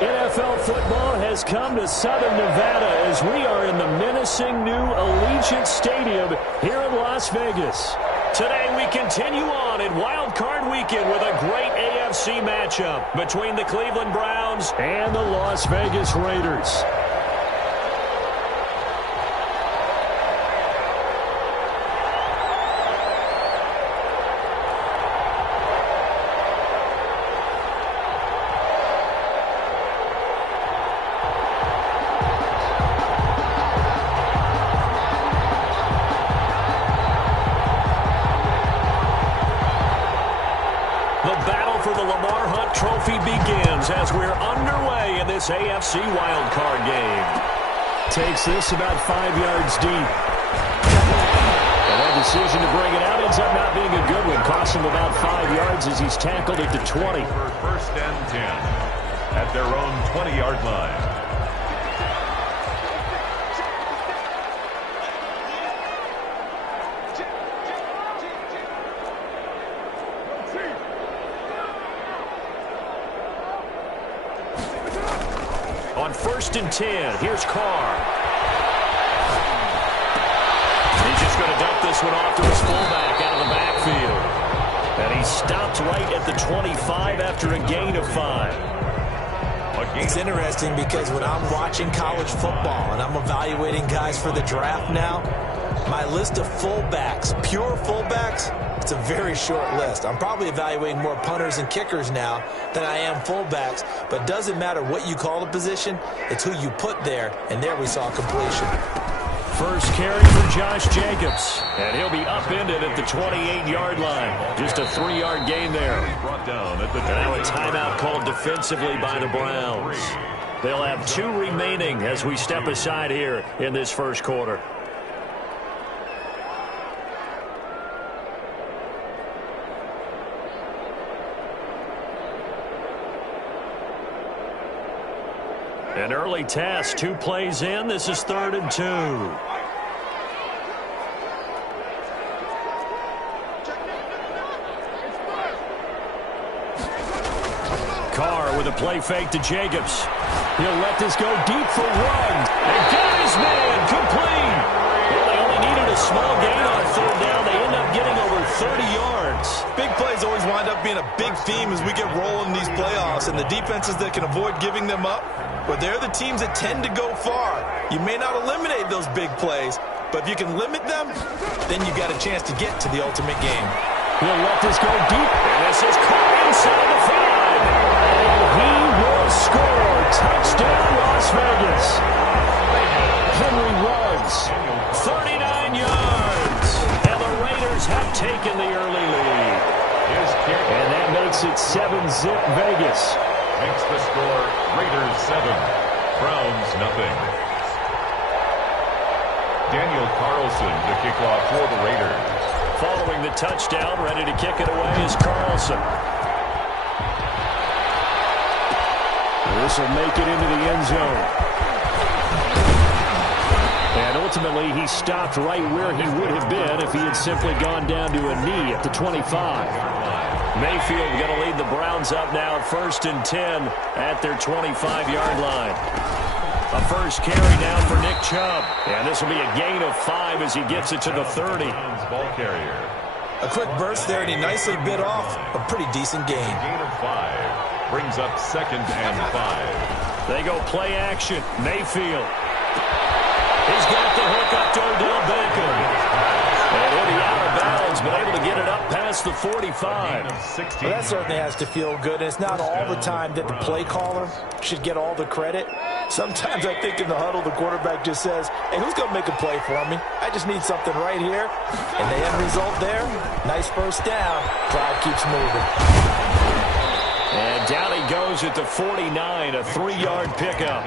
NFL football has come to Southern Nevada as we are in the menacing new Allegiant Stadium here in Las Vegas. Today we continue on in Wild Card Weekend with a great AFC matchup between the Cleveland Browns and the Las Vegas Raiders. As we're underway in this AFC wildcard game. Takes this about 5 yards deep. And that decision to bring it out ends up not being a good one. Costs him about 5 yards as he's tackled at the 20. For first and 10 at their own 20-yard line. On first and 10, here's Carr. He's just going to dump this one off to his fullback out of the backfield. And he stopped right at the 25 after a gain of 5. It's interesting because when I'm watching college football and I'm evaluating guys for the draft now, my list of fullbacks, pure fullbacks, it's a very short list. I'm probably evaluating more punters and kickers now than I am fullbacks, but it doesn't matter what you call the position, it's who you put there, and there we saw completion. First carry for Josh Jacobs, and he'll be upended at the 28-yard line. Just a 3-yard gain there. And now a timeout called defensively by the Browns. They'll have 2 remaining as we step aside here in this first quarter. An early test, 2 plays in. This is 3rd and 2. Carr with a play fake to Jacobs. He'll let this go deep for 1. And got his man complete. Well, they only needed a small gain on 3rd down. They end up getting over 30 yards. Big plays always wind up being a big theme as we get rolling in these playoffs, and the defenses that can avoid giving them up, but they're the teams that tend to go far. You may not eliminate those big plays, but if you can limit them, then you've got a chance to get to the ultimate game. He'll let this go deep, and this is caught inside the 5. And he will score. Touchdown, Las Vegas. Henry runs 39 yards, and the Raiders have taken the early lead. And that makes it 7-zip Vegas. Makes the score Raiders 7, Browns nothing. Daniel Carlson to kick off for the Raiders. Following the touchdown, ready to kick it away is Carlson. This will make it into the end zone. And ultimately, he stopped right where he would have been if he had simply gone down to a knee at the 25. Mayfield going to lead the Browns up now, 1st and 10 at their 25-yard line. A first carry now for Nick Chubb. And this will be a gain of 5 as he gets it to the 30. Ball carrier. A quick burst there, and he nicely bit off a pretty decent gain. Gain of 5 brings up 2nd and 5. They go play action. Mayfield. He's got the hook up to Odell Beckham. And he'll be out of bounds, but able to get it up past the 45. Well, that certainly has to feel good. And it's not all the time that the play caller should get all the credit. Sometimes I think in the huddle, the quarterback just says, hey, who's going to make a play for me? I just need something right here. And the end result there, nice first down. Crowd keeps moving. And down he goes at the 49, a 3-yard pickup.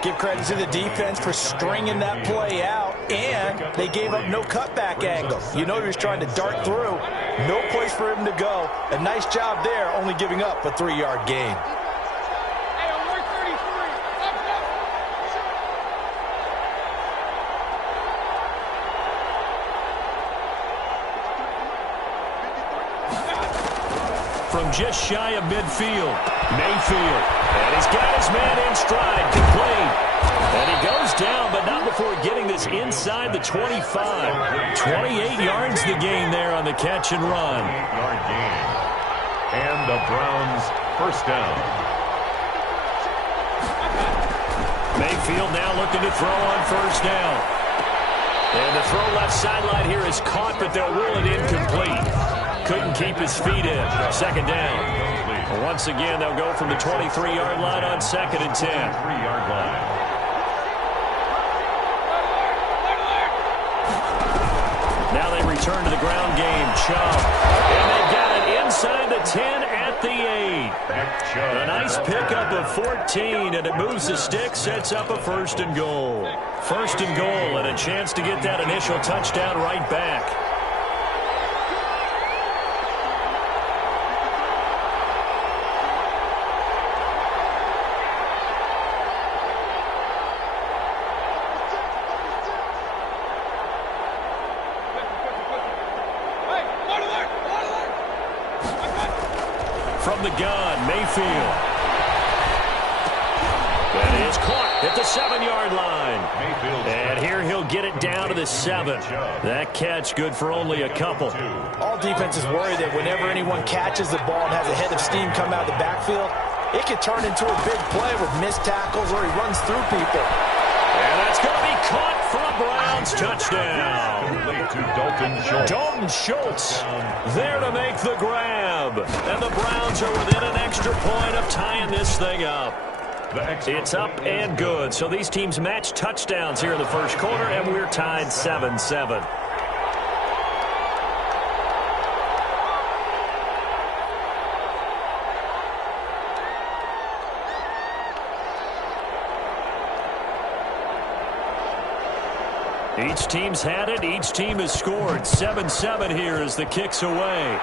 Give credit to the defense for stringing that play out, and they gave up no cutback angle. You know he was trying to dart through. No place for him to go. A nice job there, only giving up a 3-yard gain. from just shy of midfield. Mayfield. And he's got his man in stride. Complete. And he goes down, but not before getting this inside the 25. 28 yards the gain there on the catch and run. 8-yard gain. And the Browns first down. Mayfield now looking to throw on first down. And the throw left sideline here is caught, but they'll rule it incomplete. Couldn't keep his feet in. Second down. Once again, they'll go from the 23-yard line on second and 10. 3-yard line. Now they return to the ground game. Chubb. And they've got it inside the 10 at the 8. A nice pickup of 14, and it moves the stick, sets up a first and goal. First and goal, and a chance to get that initial touchdown right back. From the gun, Mayfield. That is caught at the 7-yard line. And here he'll get it down to the 7. That catch good for only a couple. All defenses worry that whenever anyone catches the ball and has a head of steam come out of the backfield, it can turn into a big play with missed tackles or he runs through people. And that's going to be caught for a Browns touchdown. Dalton Schultz there to make the grab. And the Browns are within an extra point of tying this thing up. It's up and good. So these teams match touchdowns here in the first quarter, and we're tied 7-7. Each team's had it. Each team has scored. 7-7 here as the kick's away.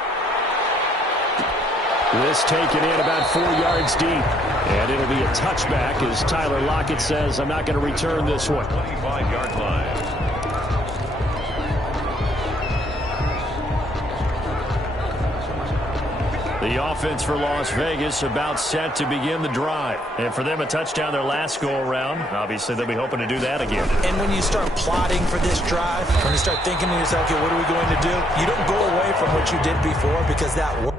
This taken in about 4 yards deep. And it'll be a touchback as Tyler Lockett says, I'm not going to return this one. 25-yard line. The offense for Las Vegas about set to begin the drive. And for them, a touchdown their last go-around. Obviously, they'll be hoping to do that again. And when you start plotting for this drive, when you start thinking to yourself, okay, what are we going to do? You don't go away from what you did before because that worked.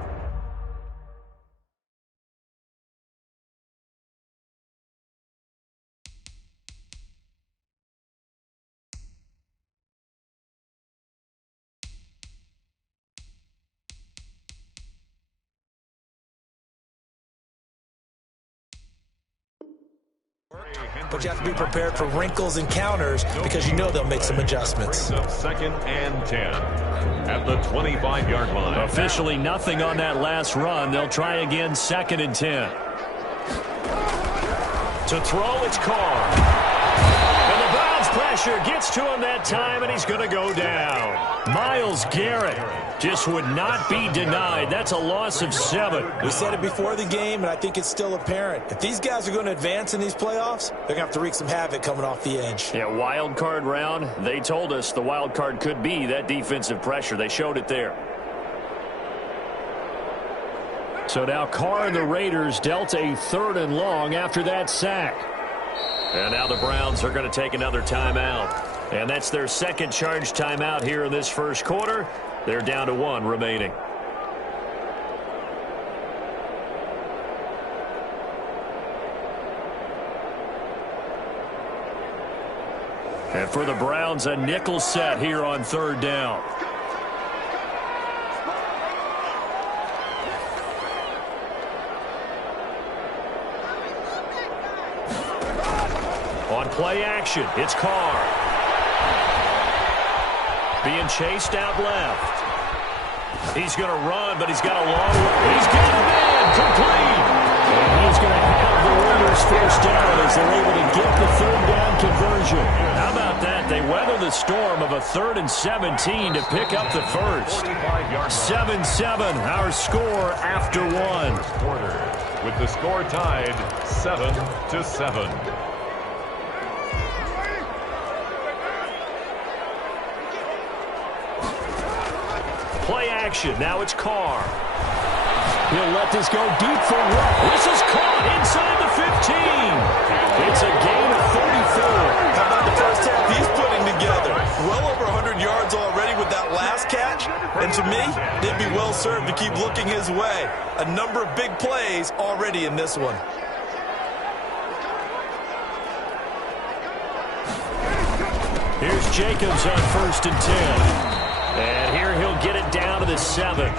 But you have to be prepared for wrinkles and counters because you know they'll make some adjustments. Second and 10 at the 25-yard line. Officially nothing on that last run. They'll try again second and 10. To throw, it's Carr. And the Browns pressure gets to him that time, and he's going to go down. Myles Garrett just would not be denied. That's a loss of 7. We said it before the game, and I think it's still apparent. If these guys are going to advance in these playoffs, they're going to have to wreak some havoc coming off the edge. Yeah, wild card round. They told us the wild card could be that defensive pressure. They showed it there. So now Carr and the Raiders dealt a 3rd and long after that sack. And now the Browns are going to take another timeout. And that's their second charge timeout here in this first quarter. They're down to 1 remaining. And for the Browns, a nickel set here on 3rd down. On play action, it's Carr. Being chased out left. He's going to run, but he's got a long way. He's got a man complete. And he's going to have the Raiders first down as they're able to get the 3rd down conversion. How about that? They weather the storm of a 3rd and 17 to pick up the first. 7-7, our score after 1. With the score tied 7-7. Play action. Now it's Carr. He'll let this go deep for Rupp. This is caught inside the 15. It's a gain of 34. How about the first half he's putting together? Well over 100 yards already with that last catch. And to me, they'd be well served to keep looking his way. A number of big plays already in this one. Here's Jacobs on 1st and 10. And here he'll get it down to the 7.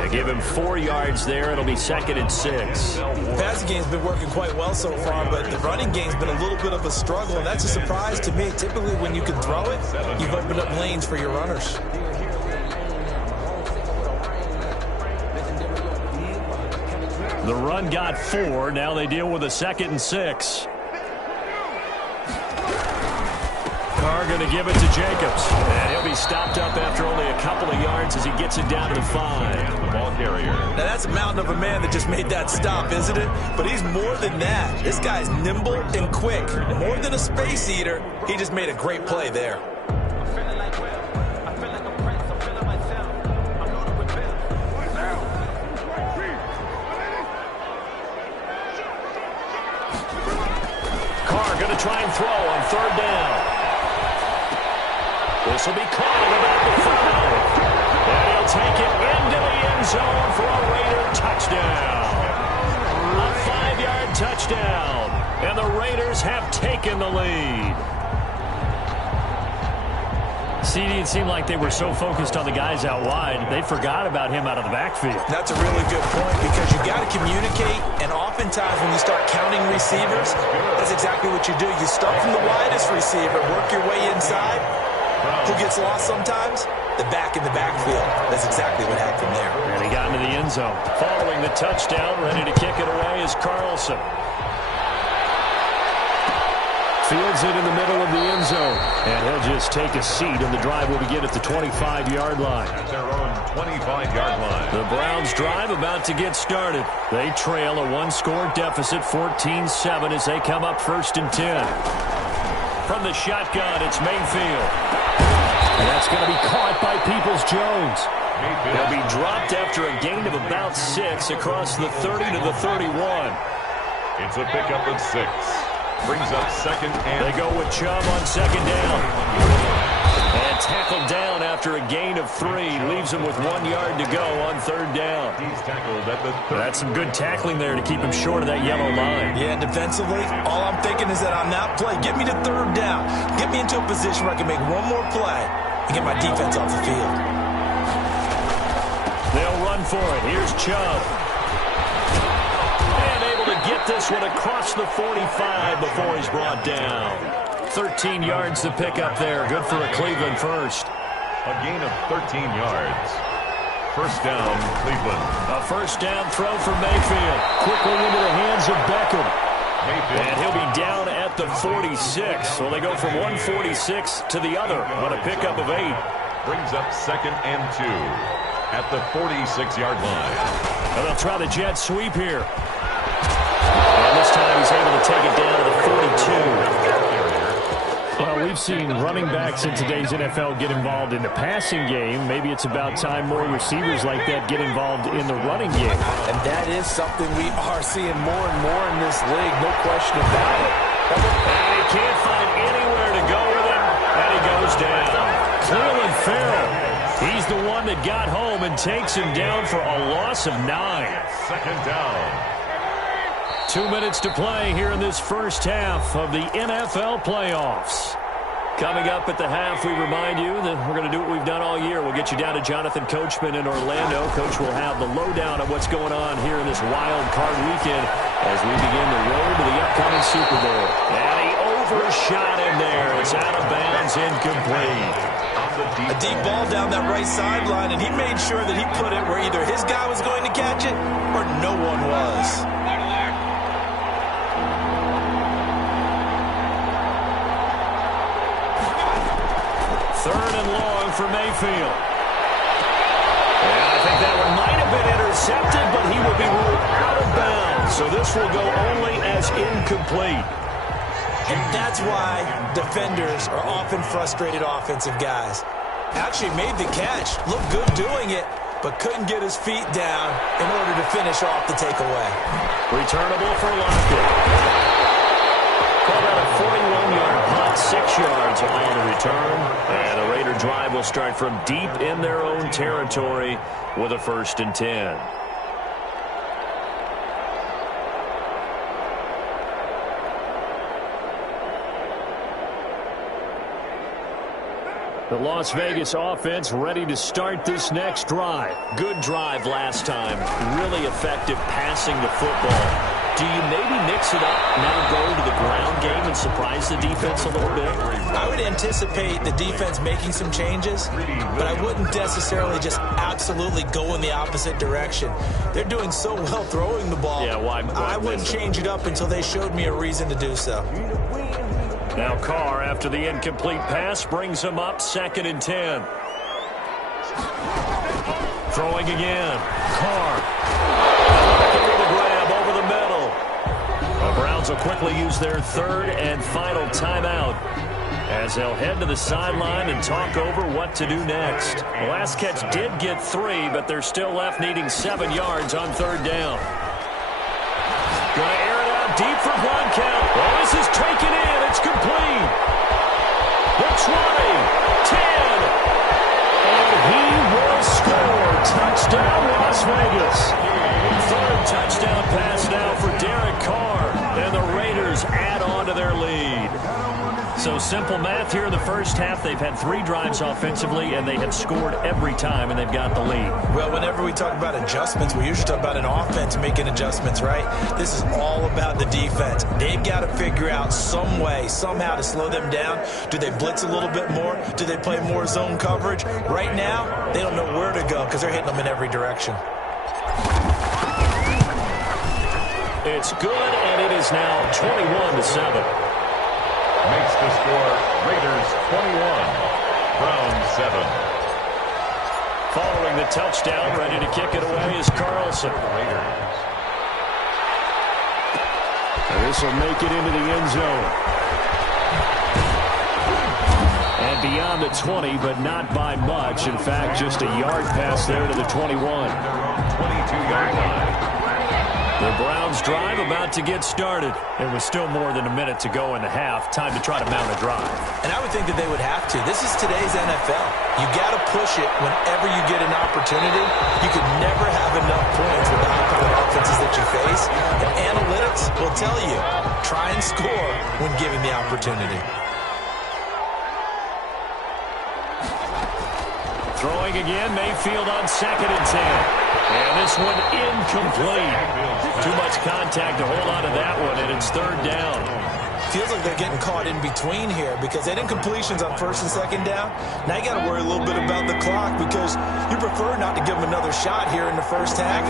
They give him 4 yards there. It'll be 2nd and 6. The passing game's been working quite well so far, but the running game's been a little bit of a struggle, and that's a surprise to me. Typically, when you can throw it, you've opened up lanes for your runners. The run got 4. Now they deal with a 2nd and 6. Carr going to give it to Jacobs. And he'll be stopped up after only a couple of yards as he gets it down to the 5. The ball carrier. Now that's a mountain of a man that just made that stop, isn't it? But he's more than that. This guy's nimble and quick. More than a space eater, he just made a great play there. Carr going to try and throw on 3rd down. This will be caught at about the 5. And he'll take it into the end zone for a Raider touchdown. A 5-yard touchdown. And the Raiders have taken the lead. CD, it seemed like they were so focused on the guys out wide, they forgot about him out of the backfield. That's a really good point because you got to communicate, and oftentimes when you start counting receivers, that's exactly what you do. You start from the widest receiver, work your way inside. Who gets lost sometimes? The back in the backfield. That's exactly what happened there. And he got into the end zone. Following the touchdown, ready to kick it away is Carlson. Fields it in the middle of the end zone. And he'll just take a seat, and the drive will begin at the 25-yard line. At their own 25-yard line. The Browns drive about to get started. They trail a 1-score deficit, 14-7, as they come up 1st and 10. From the shotgun, it's Mayfield. And that's going to be caught by Peoples-Jones. He'll be dropped after a gain of about 6 across the 30 to the 31. It's a pickup of 6. Brings up 2nd and... They go with Chubb on 2nd down. And tackled down after a gain of 3. Leaves him with 1 yard to go on 3rd down. He's tackled at the 30. That's some good tackling there to keep him short of that yellow line. Yeah, defensively, all I'm thinking is that on that play, get me to 3rd down. Get me into a position where I can make one more play and get my defense off the field. They'll run for it. Here's Chubb. And able to get this one across the 45 before he's brought down. 13 yards to pick up there. Good for a Cleveland first. A gain of 13 yards. 1st down, Cleveland. A 1st down throw for Mayfield. Quickly into the hands of Beckham. Mayfield. And he'll be down at the 46. So they go from 146 to the other on a pickup of 8. Brings up 2nd and 2 at the 46-yard line. And they'll try the jet sweep here. And this time he's able to take it down to the 42. Well, we've seen running backs in today's NFL get involved in the passing game. Maybe it's about time more receivers like that get involved in the running game. And that is something we are seeing more and more in this league, no question about it. And he can't find anywhere to go with it, and he goes down. Cleveland Farrell, he's the one that got home and takes him down for a loss of 9. 2nd down. 2 minutes to play here in this first half of the NFL playoffs. Coming up at the half, we remind you that we're going to do what we've done all year. We'll get you down to Jonathan Coachman in Orlando. Coach will have the lowdown of what's going on here in this wild card weekend as we begin the road to the upcoming Super Bowl. And he overshot him there. It's out of bounds, incomplete. A deep ball down that right sideline, and he made sure that he put it where either his guy was going to catch it or no one was. Third and long for Mayfield. And I think that one might have been intercepted, but he will be ruled out of bounds. So this will go only as incomplete. And that's why defenders are often frustrated offensive guys. Actually made the catch, looked good doing it, but couldn't get his feet down in order to finish off the takeaway. Returnable for Lockett. Called out a 41-yard punt, 6 yards on the return. And the Raider drive will start from deep in their own territory with a 1st and 10. The Las Vegas offense ready to start this next drive. Good drive last time. Really effective passing the football. Do you maybe mix it up, now go to the ground game and surprise the defense a little bit? I would anticipate the defense making some changes, but I wouldn't necessarily just absolutely go in the opposite direction. They're doing so well throwing the ball. Yeah, why I wouldn't change it up until they showed me a reason to do so. Now Carr, after the incomplete pass, brings him up 2nd and 10. Throwing again. Carr. Looking for the grab over the middle. The Browns will quickly use their 3rd and final timeout as they'll head to the sideline and talk over what to do next. The last catch did get 3, but they're still left needing 7 yards on 3rd down. Going to air it out deep for Gronkowski. Oh, this is taken in. It's complete. The 20, 10, and he will score. Touchdown, Las Vegas. 3rd touchdown pass now for Derek Carr, and the Raiders add on to their lead. So simple math here in the first half. They've had 3 drives offensively, and they have scored every time, and they've got the lead. Well, whenever we talk about adjustments, we usually talk about an offense making adjustments, right? This is all about the defense. They've got to figure out some way, somehow to slow them down. Do they blitz a little bit more? Do they play more zone coverage? Right now, they don't know where to go because they're hitting them in every direction. It's good, and it is now 21-7. Makes the score Raiders 21, Browns 7. Following the touchdown, ready to kick it away is Carlson. Raiders. And this will make it into the end zone. And beyond the 20, but not by much. In fact, just a yard pass there to the 21. 22-yard line. The Browns drive about to get started. It was still more than a minute to go in the half. Time to try to mount a drive. And I would think that they would have to. This is today's NFL. You got to push it whenever you get an opportunity. You could never have enough points with the high-powered offenses that you face. And analytics will tell you, try and score when given the opportunity. Throwing again, Mayfield on 2nd and 10. And this one incomplete. Too much contact to hold on to that one, and it's 3rd down. Feels like they're getting caught in between here because they had incompletions on 1st and 2nd down. Now you got to worry a little bit about the clock because you prefer not to give them another shot here in the first half.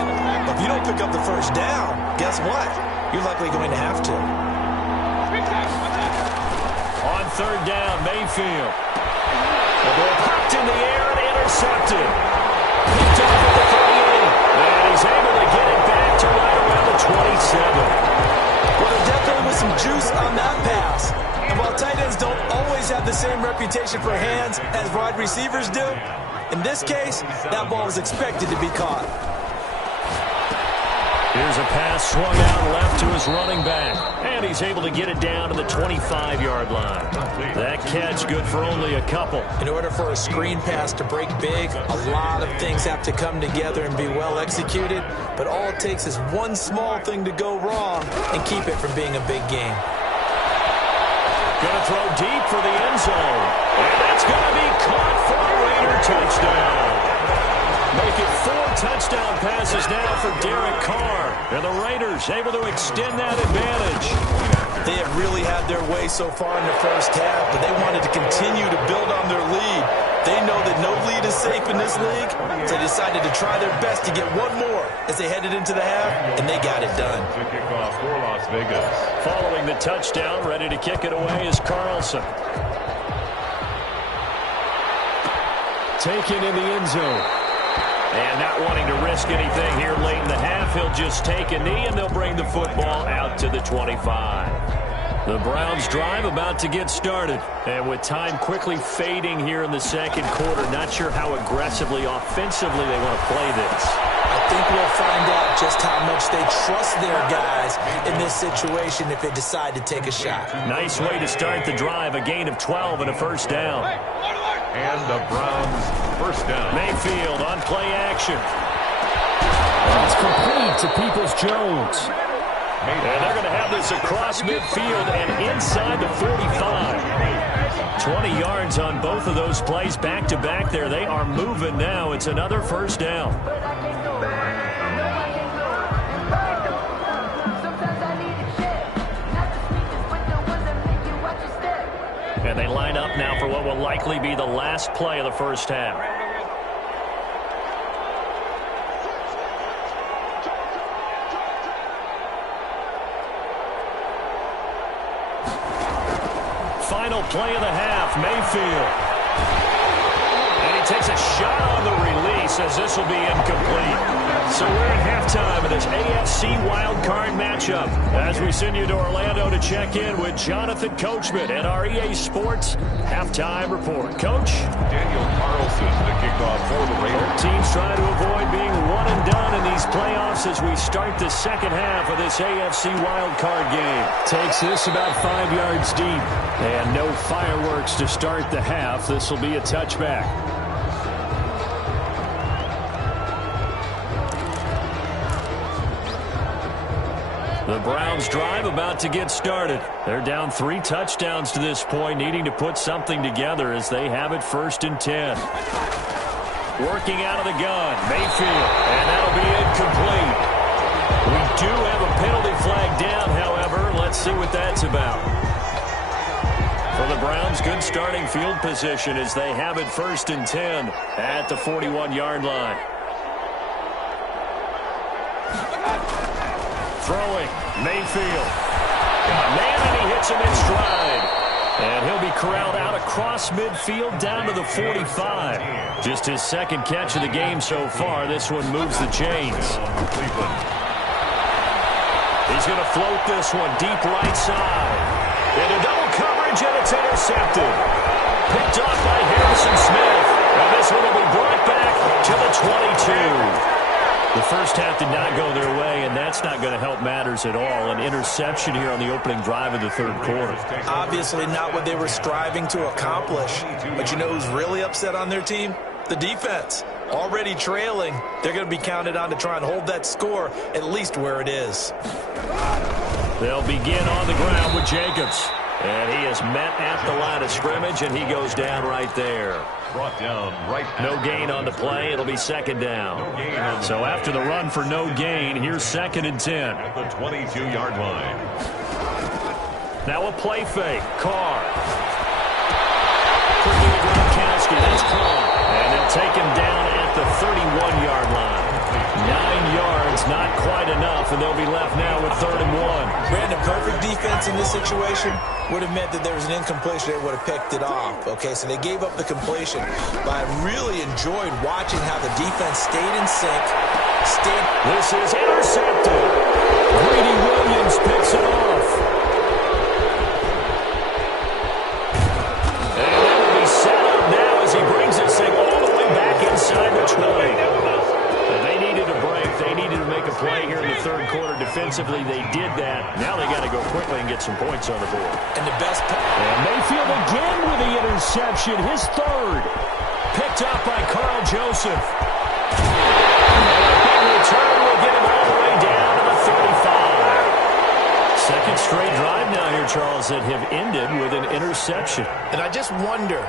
But if you don't pick up the 1st down, guess what? You're likely going to have to. On 3rd down, Mayfield. The ball popped in the air and intercepted. Picked off at the 38. And he's able to get it back to right around the 27. Well, there definitely was some juice on that pass. And while tight ends don't always have the same reputation for hands as wide receivers do, in this case, that ball was expected to be caught. Here's a pass swung out left to his running back. And he's able to get it down to the 25-yard line. That catch good for only a couple. In order for a screen pass to break big, a lot of things have to come together and be well executed. But all it takes is one small thing to go wrong and keep it from being a big game. Going to throw deep for the end zone. And that's going to be caught for a Raider touchdown. Make it 4 touchdown passes now for Derek Carr. And the Raiders able to extend that advantage. They have really had their way so far in the first half, but they wanted to continue to build on their lead. They know that no lead is safe in this league, so they decided to try their best to get one more as they headed into the half, and they got it done. To kick off for Las Vegas. Following the touchdown, ready to kick it away is Carlson. Taken in the end zone. And not wanting to risk anything here late in the half, he'll just take a knee, and they'll bring the football out to the 25. The Browns drive about to get started. And with time quickly fading here in the second quarter, not sure how aggressively, offensively they want to play this. I think we'll find out just how much they trust their guys in this situation if they decide to take a shot. Nice way to start the drive, a gain of 12 and a first down. And the Browns first down. Mayfield on play action. It's complete to Peoples-Jones. And they're going to have this across midfield and inside the 45. 20 yards on both of those plays back-to-back there. They are moving now. It's another first down. And they line up now for what will likely be the last play of the first half. Final play of the half, Mayfield. And he takes a shot on the release as this will be incomplete. So we're at halftime of this AFC wildcard matchup as we send you to Orlando to check in with Jonathan Coachman at our EA Sports Halftime Report. Coach? Daniel Carlson, the kickoff for the Raiders. Teams trying to avoid being one and done in these playoffs as we start the second half of this AFC wildcard game. Takes this about 5 yards deep. And no fireworks to start the half. This will be a touchback. The Browns drive about to get started. They're down 3 touchdowns to this point, needing to put something together as they have it 1st and 10. Working out of the gun, Mayfield, and that'll be incomplete. We do have a penalty flag down, however. Let's see what that's about. For the Browns, good starting field position as they have it 1st and 10 at the 41-yard line. Throwing, Mayfield. Got a man, and he hits him in stride. And he'll be corralled out across midfield down to the 45. Just his second catch of the game so far. This one moves the chains. He's going to float this one deep right side. Into double coverage, and it's intercepted. Picked off by Harrison Smith. And this one will be brought back to the 22. The first half did not go their way, and that's not going to help matters at all. An interception here on the opening drive of the third quarter. Obviously not what they were striving to accomplish. But you know who's really upset on their team? The defense. Already trailing. They're going to be counted on to try and hold that score at least where it is. They'll begin on the ground with Jacobs. And he is met at the line of scrimmage, and he goes down right there. Brought down right. No gain on the play. It'll be second down. So after the run for no gain, here's 2nd and 10. At the 22-yard line. Now a play fake. Carr. Quickly to Gronkowski. That's caught. And they'll take him down at the 31-yard line. 9 yards, not quite enough, and they'll be left now with 3rd and 1. Brandon, perfect defense in this situation would have meant that there was an incompletion. They would have picked it off. Okay, so they gave up the completion. But I really enjoyed watching how the defense stayed in sync. This is intercepted. Greedy Williams picks it off. And that will be set up now as he brings this thing all the way back inside the 20. They needed a break. They needed to make a play here in the third quarter. Defensively, they did that. Now they got to go quickly and get some points on the board. And the best part. And Mayfield again with the interception. His 3rd. Picked up by Carl Joseph. And a big return will get him all the way down to the 35. Second straight drive now here, Charles, that have ended with an interception. And I just wonder,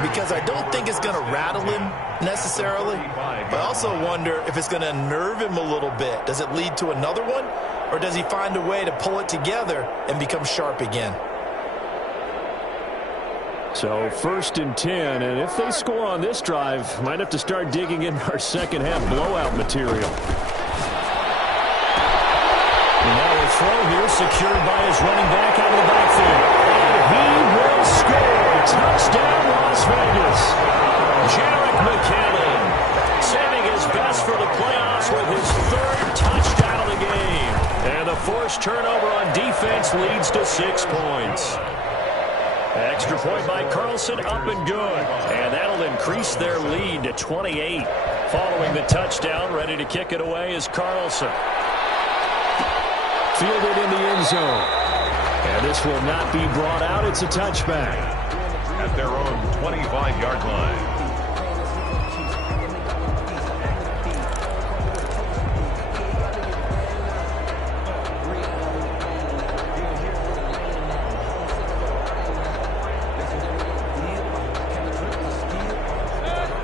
because I don't think it's going to rattle him necessarily, but I also wonder if it's going to unnerve him a little bit. Does it lead to another one, or does he find a way to pull it together and become sharp again? So 1st and 10, and if they score on this drive, might have to start digging in our second half blowout material. And now a throw here secured by his running back out of the backfield. And he will score. Touchdown, Las Vegas. Jerick McKinnon saving his best for the playoffs with his 3rd touchdown of the game. And the forced turnover on defense leads to 6 points. Extra point by Carlson, up and good. And that'll increase their lead to 28. Following the touchdown, ready to kick it away is Carlson. Fielded in the end zone. And this will not be brought out. It's a touchback. At their own 25-yard line.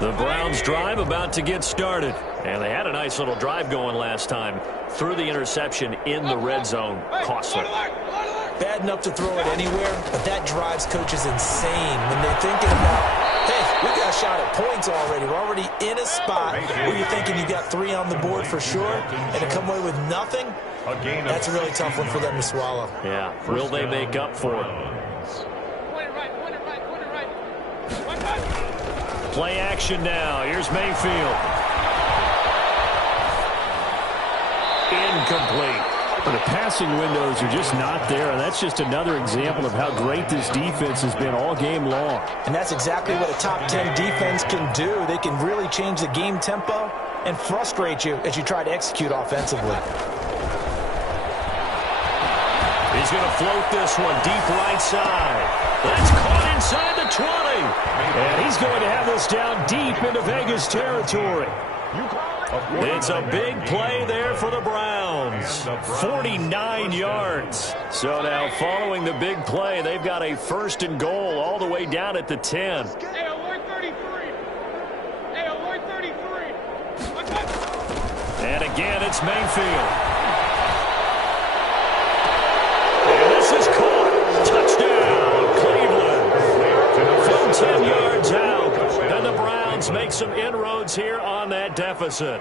The Browns drive about to get started. And they had a nice little drive going last time. Threw the interception in the red zone. Costly. Bad enough to throw it anywhere, but that drives coaches insane when they're thinking about, hey, we got a shot at points already. We're already in a spot where you're thinking you got 3 on the board for sure, and to come away with nothing, that's a really tough one for them to swallow. Yeah, will they make up for it? Play action now. Here's Mayfield. Incomplete. The passing windows are just not there, and that's just another example of how great this defense has been all game long. And that's exactly what a top 10 defense can do. They can really change the game tempo and frustrate you as you try to execute offensively. He's going to float this one deep right side. That's caught inside the 20. And he's going to have this down deep into Vegas territory. It's a big play there for the Browns. 49 yards. So now following the big play, they've got a 1st and goal all the way down at the 10. Hey, alert 33. Hey, alert 33. And again, it's Mayfield. And this is caught. Touchdown, Cleveland. From 10 yards out. And the Browns make some inroads here on that deficit.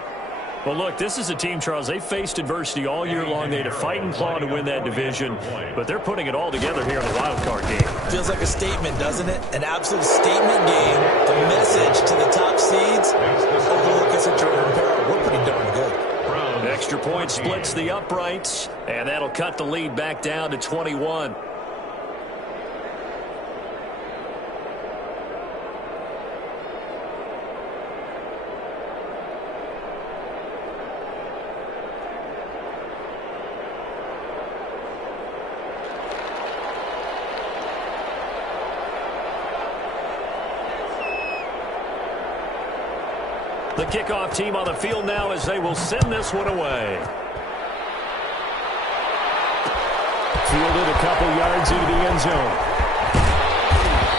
Well, look, this is a team, Charles, they faced adversity all year long. They had to fight and claw to win that division, but they're putting it all together here in the wild card game. Feels like a statement, doesn't it? An absolute statement game. The message to the top seeds. Overlook us at Jordan Barrett. We're pretty darn good. Extra point splits the uprights, and that'll cut the lead back down to 21. The kickoff team on the field now as they will send this one away. Fielded a couple yards into the end zone.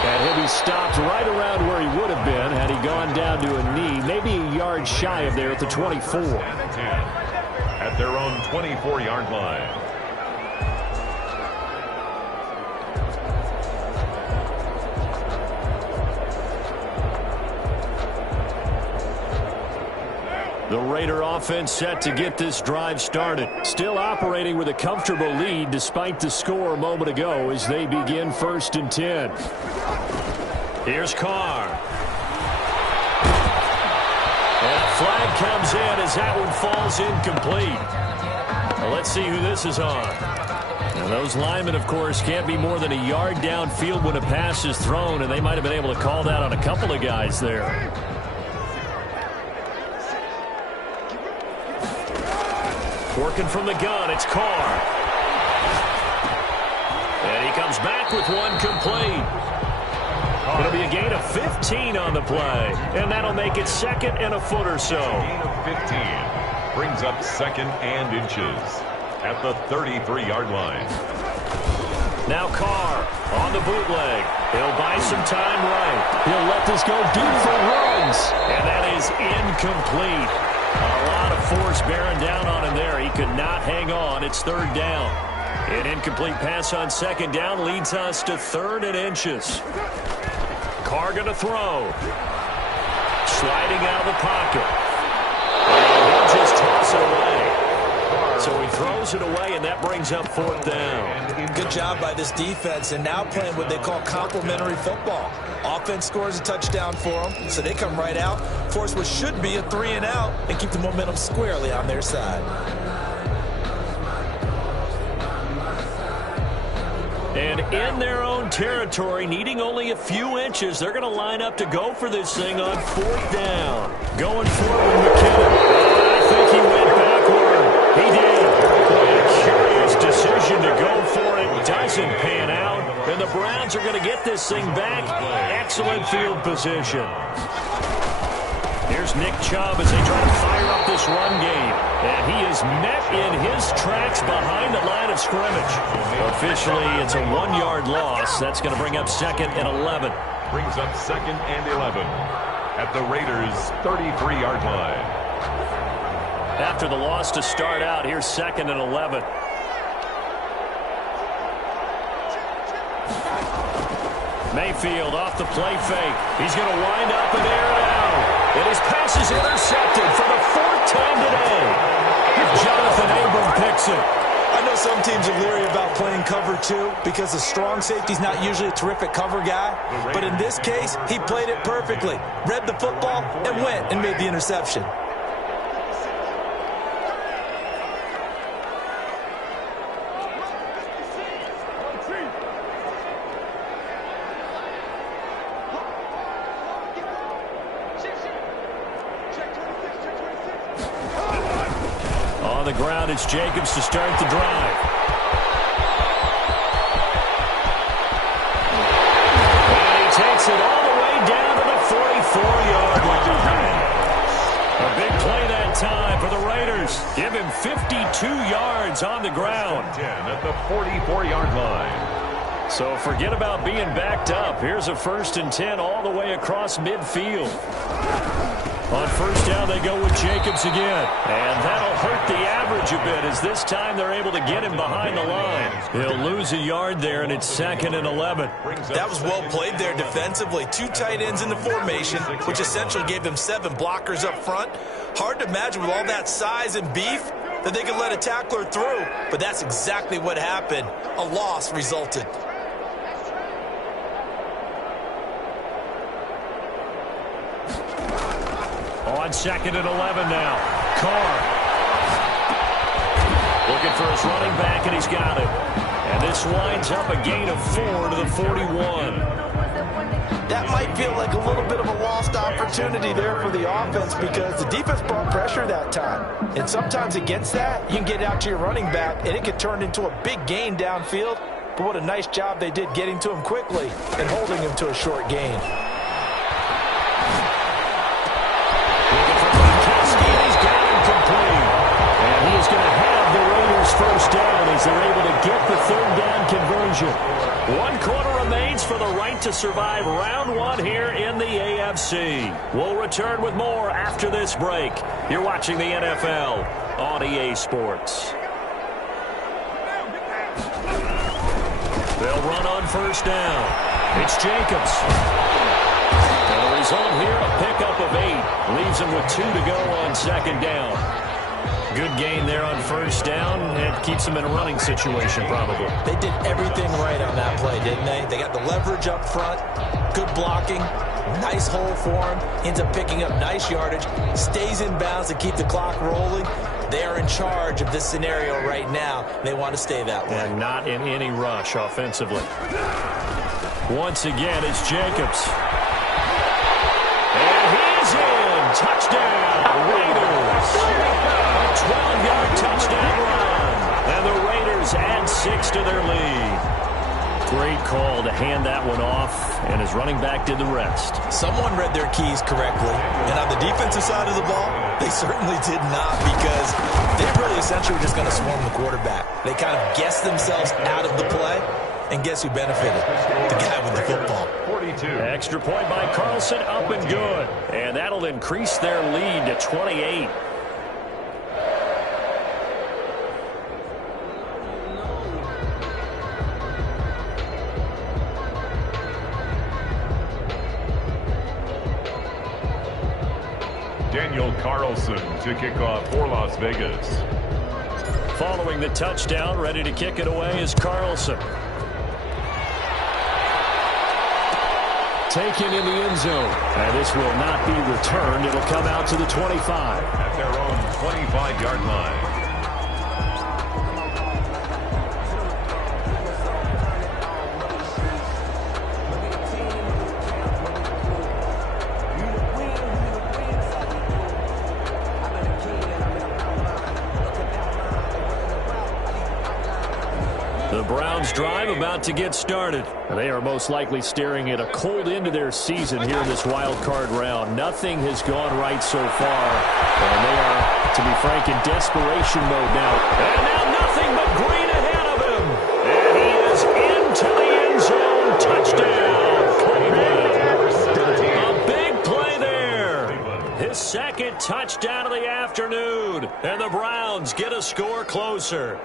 And he'll be stopped right around where he would have been had he gone down to a knee, maybe a yard shy of there at the 24. At their own 24-yard line. The Raider offense set to get this drive started. Still operating with a comfortable lead despite the score a moment ago as they begin 1st and 10. Here's Carr. And a flag comes in as that one falls incomplete. Well, let's see who this is on. And those linemen, of course, can't be more than a yard downfield when a pass is thrown, and they might have been able to call that on a couple of guys there. Working from the gun, it's Carr. And he comes back with one complete. It'll be a gain of 15 on the play. And that'll make it 2nd and a foot or so. Gain of 15 brings up 2nd and inches at the 33-yard line. Now Carr on the bootleg. He'll buy some time right. He'll let this go deep for runs. And that is incomplete. A lot of force bearing down on him there. He could not hang on. It's 3rd down. An incomplete pass on 2nd down leads us to 3rd and inches. Carr going to throw. Sliding out of the pocket. And he'll just toss it away. So he throws it away, and that brings up 4th down. Good job by this defense, and now playing what they call complementary football. Offense scores a touchdown for them, so they come right out, force what should be a 3 and out, and keep the momentum squarely on their side. And in their own territory, needing only a few inches, they're going to line up to go for this thing on 4th down. Going forward, McKinnon. I think he went backward. He did. A curious decision to go for it. Doesn't pan out. And the Browns are going to get this thing back. Excellent field position. Here's Nick Chubb as they try to fire up this run game. And he is met in his tracks behind the line of scrimmage. Officially, it's a 1-yard loss. That's going to bring up 2nd and 11. Brings up 2nd and 11 at the Raiders' 33-yard line. After the loss to start out, here's 2nd and 11. Mayfield off the play fake. He's going to wind up and air it out. And his pass is intercepted for the 4th time today. Jonathan Abram picks it. I know some teams are leery about playing cover 2 because the strong safety's not usually a terrific cover guy. But in this case, he played it perfectly. Read the football and went and made the interception. On the ground, it's Jacobs to start the drive. And he takes it all the way down to the 44-yard line. A big play that time for the Raiders. Give him 52 yards on the ground. 10 at the 44-yard line. So forget about being backed up. Here's a 1st and 10 all the way across midfield. On 1st down, they go with Jacobs again. And that'll hurt the average a bit as this time they're able to get him behind the line. He'll lose a yard there, and it's 2nd and 11. That was well played there defensively. 2 tight ends in the formation, which essentially gave them 7 blockers up front. Hard to imagine with all that size and beef that they could let a tackler through. But that's exactly what happened. A loss resulted. On 2nd and 11 now. Carr. Looking for his running back, and he's got it. And this winds up a gain of 4 to the 41. That might feel like a little bit of a lost opportunity there for the offense because the defense brought pressure that time. And sometimes against that, you can get out to your running back, and it could turn into a big gain downfield. But what a nice job they did getting to him quickly and holding him to a short gain. And he is going to have the Raiders 1st down as they're able to get the 3rd down conversion. 1 quarter remains for the right to survive round 1 here in the AFC. We'll return with more after this break. You're watching the NFL on EA Sports. They'll run on 1st down. It's Jacobs. And the result here, a pickup of 8. Leaves him with 2 to go on 2nd down. Good gain there on 1st down. It keeps them in a running situation, probably. They did everything right on that play, didn't they? They got the leverage up front, good blocking, nice hole for him, ends up picking up nice yardage, stays in bounds to keep the clock rolling. They are in charge of this scenario right now. They want to stay that way. And not in any rush offensively. Once again, it's Jacobs. And he's in. Touchdown, Raiders. 12-yard touchdown run. And the Raiders add 6 to their lead. Great call to hand that one off, and his running back did the rest. Someone read their keys correctly, and on the defensive side of the ball, they certainly did not because they really essentially were just going to swarm the quarterback. They kind of guessed themselves out of the play, and guess who benefited? The guy with the football. 42. Extra point by Carlson, up and good. And that'll increase their lead to 28. Daniel Carlson to kick off for Las Vegas. Following the touchdown, ready to kick it away is Carlson. Taken in the end zone. And this will not be returned. It'll come out to the 25. At their own 25-yard line. The Browns drive about to get started. They are most likely staring at a cold end to their season here in this wild card round. Nothing has gone right so far. And they are, to be frank, in desperation mode now. And now nothing but green ahead of him. And he is into the end zone. Touchdown, Cleveland. A big play there. His second touchdown of the afternoon. And the Browns get a score closer.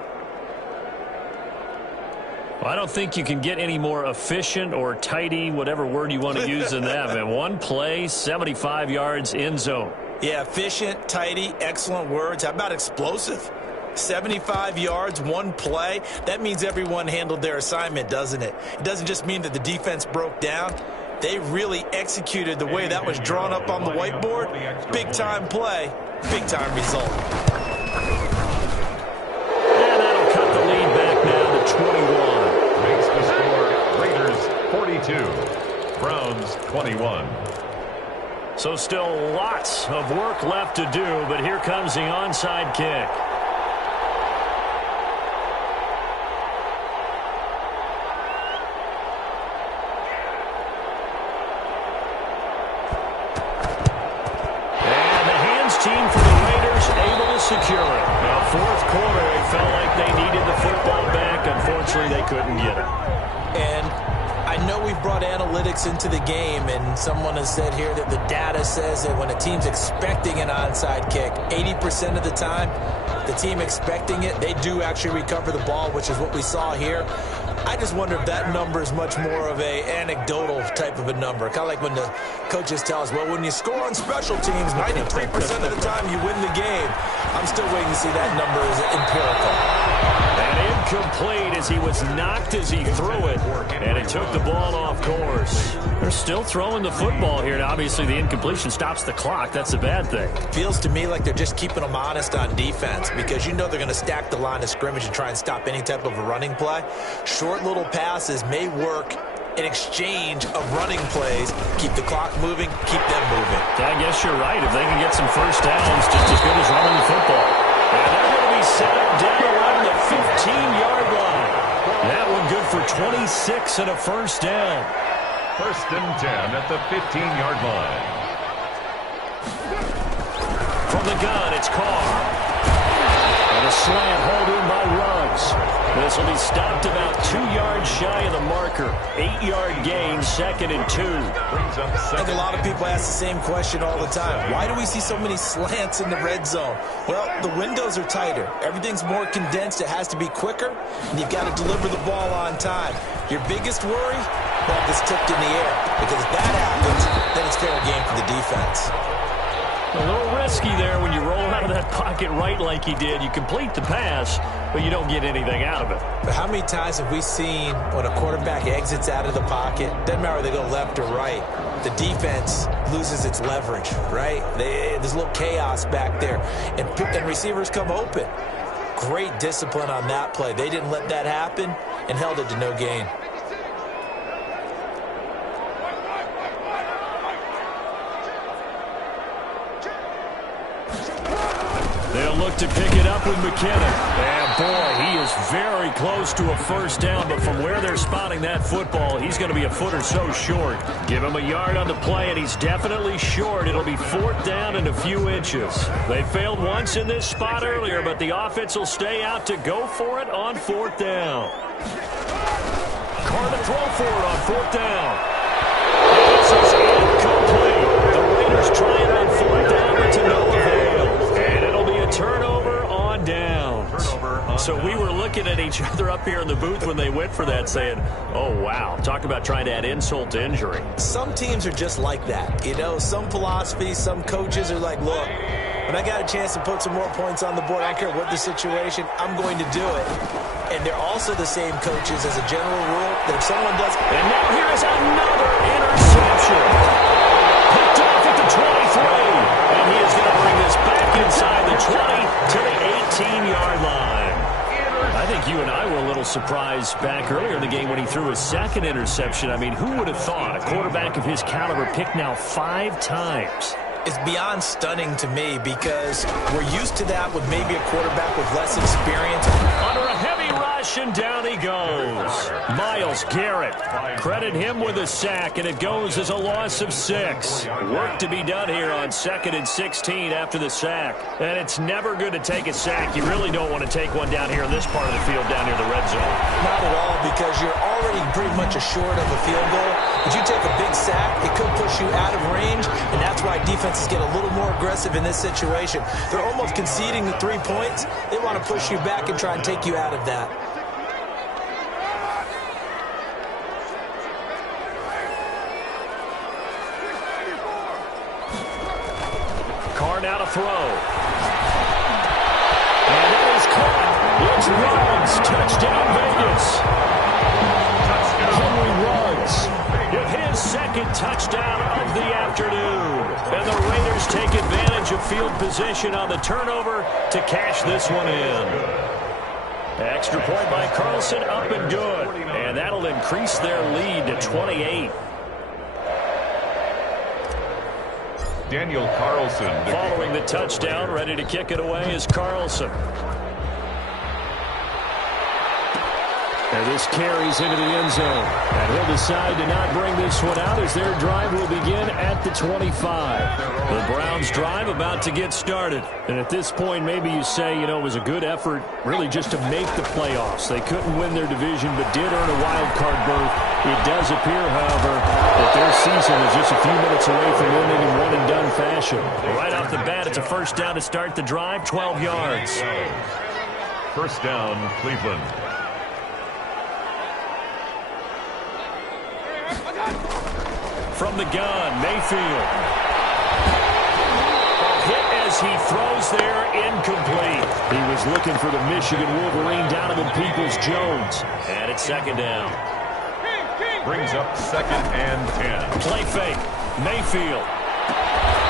I don't think you can get any more efficient or tidy, whatever word you want to use in that. Man, one play, 75 yards, end zone. Yeah, efficient, tidy, excellent words. How about explosive? 75 yards, one play. That means everyone handled their assignment, doesn't it? It doesn't just mean that the defense broke down. They really executed the way that was drawn up on the whiteboard. Big-time play, big-time result. And that'll cut the lead back now to 21. Makes the score Raiders 42, Browns 21. So still lots of work left to do, but here comes the onside kick. And the hands team for the Raiders able to secure it. Now, fourth quarter, it felt like they needed the football back. Unfortunately, they couldn't get it. And I know we've brought analytics into the game, and someone has said here that the data says that when a team's expecting an onside kick, 80% of the time, the team expecting it, they do actually recover the ball, which is what we saw here. I just wonder if that number is much more of a anecdotal type of a number. Kind of like when the coaches tell us, well, when you score on special teams, 93% of the time you win the game. I'm still waiting to see that number is empirical. And incomplete as he was knocked as he threw it. And it took the ball off course. They're still throwing the football here. And obviously, the incompletion stops the clock. That's a bad thing. Feels to me like they're just keeping them honest on defense because you know they're going to stack the line of scrimmage and try and stop any type of a running play. Short little passes may work in exchange of running plays. Keep the clock moving, keep them moving. I guess you're right. If they can get some first downs, just as good as running the football. And they're going to be set up down around the 15-yard line. That one good for 26 and a first down. First and 10 at the 15-yard line. From the gun, it's Carr. And a slant hauled in by Ruggs. This will be stopped about 2 yards shy of the marker. 8-yard gain, second and 2. I think a lot of people ask the same question all the time. Why do we see so many slants in the red zone? Well, the windows are tighter. Everything's more condensed. It has to be quicker, and you've got to deliver the ball on time. Your biggest worry? Ball gets tipped in the air. Because if that happens, then it's fair game for the defense. A little risky there when you roll out of that pocket right like he did. You complete the pass, but you don't get anything out of it. But how many times have we seen when a quarterback exits out of the pocket, doesn't matter whether they go left or right, the defense loses its leverage, right? There's a little chaos back there, and receivers come open. Great discipline on that play. They didn't let that happen and held it to no gain. They'll look to pick it up with McKinnon. And, boy, he is very close to a first down, but from where they're spotting that football, he's going to be a foot or so short. Give him a yard on the play, and he's definitely short. It'll be fourth down and a few inches. They failed once in this spot earlier, but the offense will stay out to go for it on fourth down. Carr to throw for it on fourth down. This is incomplete. The Raiders try it on fourth down, but to no avail. And it'll be a turnover on downs. So we were looking at each other up here in the booth when they went for that saying, oh, wow, talk about trying to add insult to injury. Some teams are just like that. You know, some philosophies, some coaches are like, look, when I got a chance to put some more points on the board, I don't care what the situation, I'm going to do it. And they're also the same coaches as a general rule that if someone does... And now here is another interception. Picked off at the 23. And he is going to bring this back inside the 20 to the 18-yard line. I think you and I were a little surprised back earlier in the game when he threw his second interception. I mean, who would have thought a quarterback of his caliber picked now 5 times? It's beyond stunning to me because we're used to that with maybe a quarterback with less experience. Under a heavy ride rush, and down he goes. Myles Garrett, credit him with a sack, and it goes as a loss of 6. Work to be done here on 2nd and 16 after the sack. And it's never good to take a sack. You really don't want to take one down here in this part of the field, down near the red zone. Not at all, because you're already pretty much assured of a field goal. If you take a big sack, it could push you out of range, and that's why defenses get a little more aggressive in this situation. They're almost conceding the 3 points. They want to push you back and try and take you out of that. Carr now to throw. And it is caught. It's Ruggs. Touchdown, Vegas. Henry Ruggs with his 2nd touchdown of the afternoon. And the Raiders take advantage of field position on the turnover to cash this one in. Extra point by Carlson, up and good. And that'll increase their lead to 28. Daniel Carlson. Following the touchdown, ready to kick it away is Carlson. And this carries into the end zone. And he'll decide to not bring this one out as their drive will begin at the 25. The Browns' drive about to get started. And at this point, maybe you say, it was a good effort really just to make the playoffs. They couldn't win their division but did earn a wild card berth. It does appear, however, that their season is just a few minutes away from winning in one-and-done fashion. Right off the bat, it's a first down to start the drive, 12 yards. First down, Cleveland. From the gun, Mayfield. Hit as he throws there, incomplete. He was looking for the Michigan Wolverine, Donovan Peoples-Jones. And it's 2nd down. Brings up 2nd and 10. Play fake, Mayfield.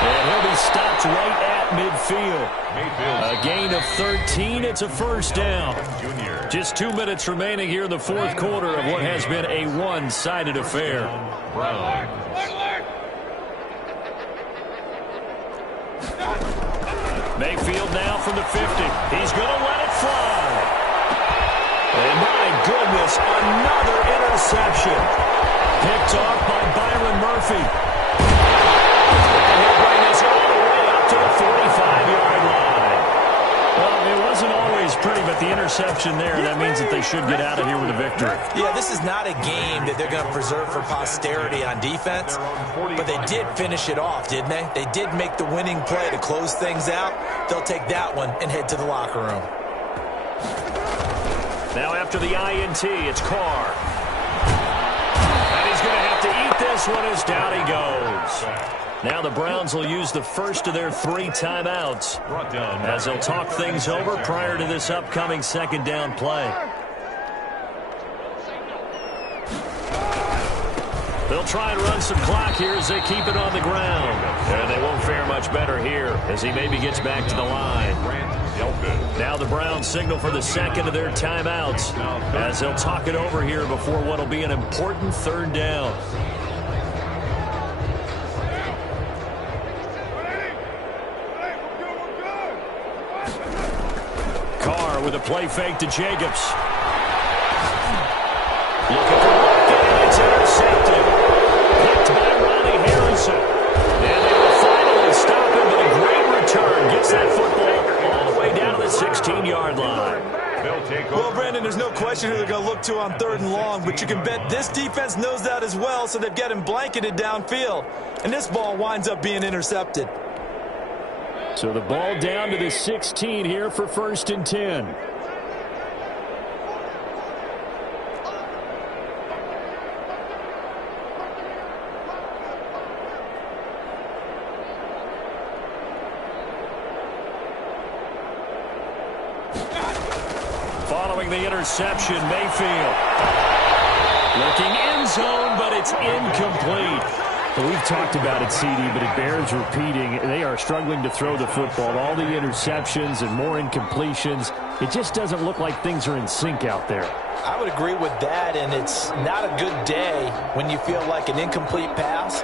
And he'll be stopped right at midfield. Mayfield. A gain of 13, it's a first down. Junior. Just 2 minutes remaining here in the 4th quarter of what has been a one-sided affair. Brown. Mayfield now from the 50. He's going to let it fly. And my goodness, another interception. Picked off by Byron Murphy. And he'll bring this all the way up to the 45-yard line. Well, it wasn't always pretty, but the interception there, that means that they should get out of here with a victory. Yeah, this is not a game that they're going to preserve for posterity on defense, but they did finish it off, didn't they? They did make the winning play to close things out. They'll take that one and head to the locker room. Now after the INT, it's Carr. And he's going to have to eat this one as down he goes. Now the Browns will use the first of their 3 timeouts as they'll talk things over prior to this upcoming 2nd down play. They'll try and run some clock here as they keep it on the ground. And they won't fare much better here as he maybe gets back to the line. Now the Browns signal for the 2nd of their timeouts as they'll talk it over here before what will be an important 3rd down. Carr with a play fake to Jacobs. Looking for Luck, and it's intercepted. Picked by Ronnie Harrison. And they will finally stop him, but a great return. Gets that football all the way down to the 16-yard line. Well, Brandon, there's no question who they're going to look to on 3rd and long, but you can bet this defense knows that as well, so they've got him blanketed downfield. And this ball winds up being intercepted. So the ball down to the 16 here for 1st and 10. Following the interception, Mayfield. Looking end zone, but it's incomplete. Well, we've talked about it, CD, but it bears repeating. They are struggling to throw the football. All the interceptions and more incompletions. It just doesn't look like things are in sync out there. I would agree with that, and it's not a good day when you feel like an incomplete pass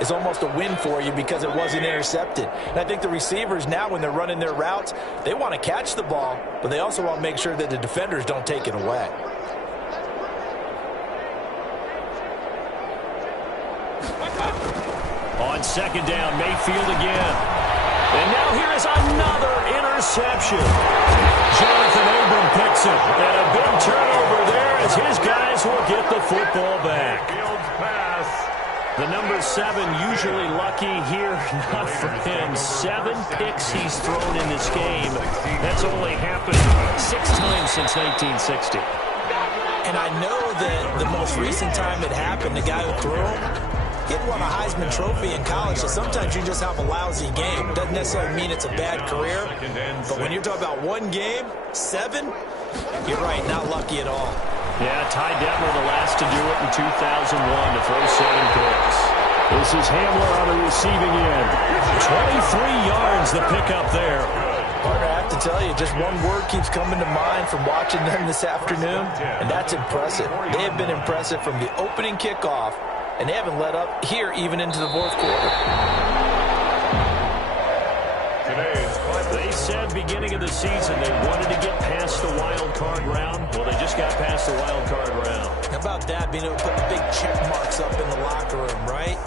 is almost a win for you because it wasn't intercepted. And I think the receivers now, when they're running their routes, they want to catch the ball, but they also want to make sure that the defenders don't take it away. On second down, Mayfield again. And now here is another interception. Jonathan Abram picks it. And a big turnover there as his guys will get the football back. The number 7 usually lucky here. Not for him. 7 picks he's thrown in this game. That's only happened 6 times since 1960. And I know that the most recent time it happened, the guy who threw him, he had won a Heisman Trophy in college, so sometimes you just have a lousy game. Doesn't necessarily mean it's a bad career, but when you're talking about one game, 7, you're right, not lucky at all. Yeah, Ty Detmer the last to do it in 2001 to throw 7 picks. This is Hamler on the receiving end. 23 yards the pickup there. Partner, I have to tell you, just one word keeps coming to mind from watching them this afternoon, and that's impressive. They have been impressive from the opening kickoff, and they haven't let up here even into the fourth quarter. They said beginning of the season they wanted to get past the wild card round. Well, they just got past the wild card round. How about that, being able to put the big check marks up in the locker room, right?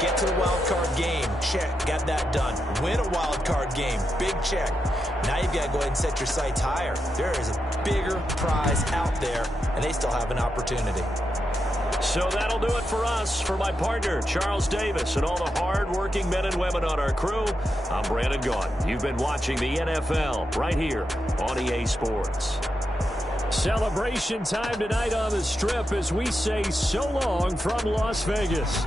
Get to the wild card game, check, got that done. Win a wild card game, big check. Now you've got to go ahead and set your sights higher. There is a bigger prize out there, and they still have an opportunity. So that'll do it for us. For my partner, Charles Davis, and all the hard-working men and women on our crew, I'm Brandon Gaudin. You've been watching the NFL right here on EA Sports. Celebration time tonight on the Strip as we say so long from Las Vegas.